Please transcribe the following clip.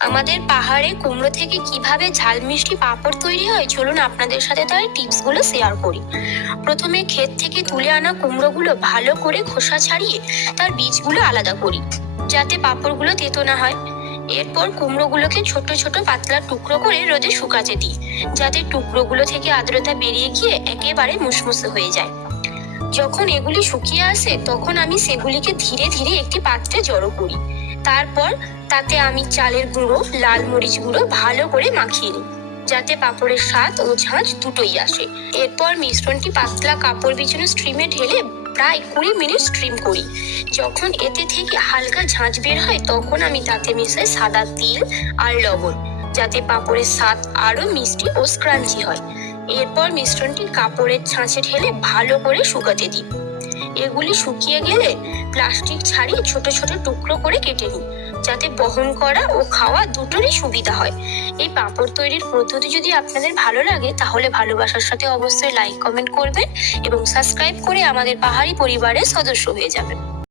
আমাদের পাহাড়ে কুমড়ো থেকে কীভাবে ঝাল মিষ্টি পাঁপড় তৈরি হয়, চলুন আপনাদের সাথে তার টিপসগুলো শেয়ার করি। প্রথমে ক্ষেত থেকে তুলে আনা কুমড়োগুলো ভালো করে খোসা ছাড়িয়ে তার বীজগুলো আলাদা করি, যাতে পাঁপড়গুলো তেতো না হয়। এরপর কুমড়োগুলোকে ছোট ছোট পাতলা টুকরো করে রোদে শুকাতে দিই, যাতে টুকরোগুলো থেকে আর্দ্রতা বেরিয়ে গিয়ে একেবারে মুসমুসে হয়ে যায়। যখন এগুলি শুকিয়ে আসে, তখন আমি সেগুলিকে ধীরে ধীরে একটি পাত্রে জড়ো করি। তারপর তাতে আমি চালের গুঁড়ো, লাল মরিচ গুঁড়ো ভালো করে মাখিয়ে নিই, যাতে পাঁপড়ের স্বাদ ও ঝাঁঝ দুটোই আসে। এরপর মিশ্রণটি পাতলা কাপড় বিছানো স্ট্রিমে ঢেলে প্রায় কুড়ি মিনিট স্ট্রিম করি। যখন এতে থেকে হালকা ঝাঁঝ বের হয়, তখন আমি তাতে মিশাই সাদা তিল আর লবণ, যাতে পাঁপড়ের স্বাদ আরও মিষ্টি ও স্ক্রাঞ্চি হয়। এরপর মিশ্রণটি কাপড়ের ছাঁচে ঢেলে ভালো করে শুকাতে দিই। এগুলি শুকিয়ে গেলে প্লাস্টিক ছাড়িয়ে ছোট ছোট টুকরো করে কেটে নিই। যাতে বহন করা ও খাওয়া দুটোরই সুবিধা হয়। এই পাঁপড় তৈরির পদ্ধতি যদি আপনাদের ভালো লাগে, তাহলে ভালোবাসার সাথে অবশ্যই লাইক কমেন্ট করবেন এবং সাবস্ক্রাইব করে আমাদের পাহাড়ি পরিবারের সদস্য হয়ে যাবেন।